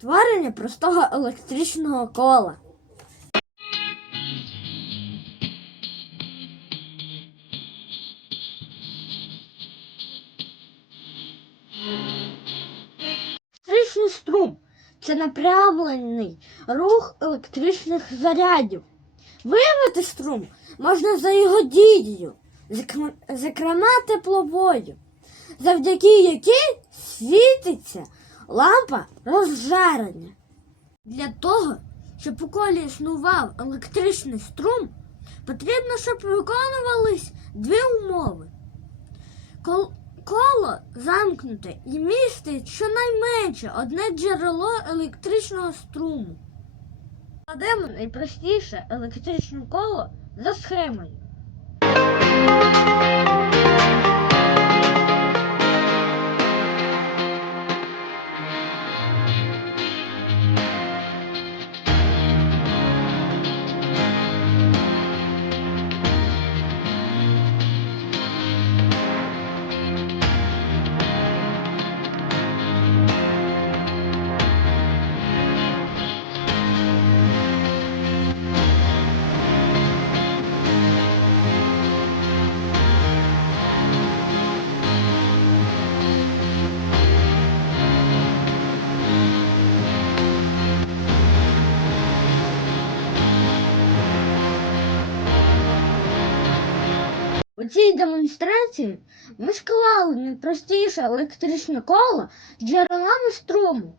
Творення простого електричного кола. Електричний струм це напрямлений рух електричних зарядів. Виявити струм можна за його дією, зокрема тепловою, завдяки якій світиться лампа розжарення. Для того, щоб у колі існував електричний струм, потрібно, щоб виконувались дві умови. Кол- Коло замкнуте і містить щонайменше одне джерело електричного струму. Кладемо найпростіше електричне коло за схемою. У цій демонстрації ми склали найпростіше електричне коло з джерелами струму.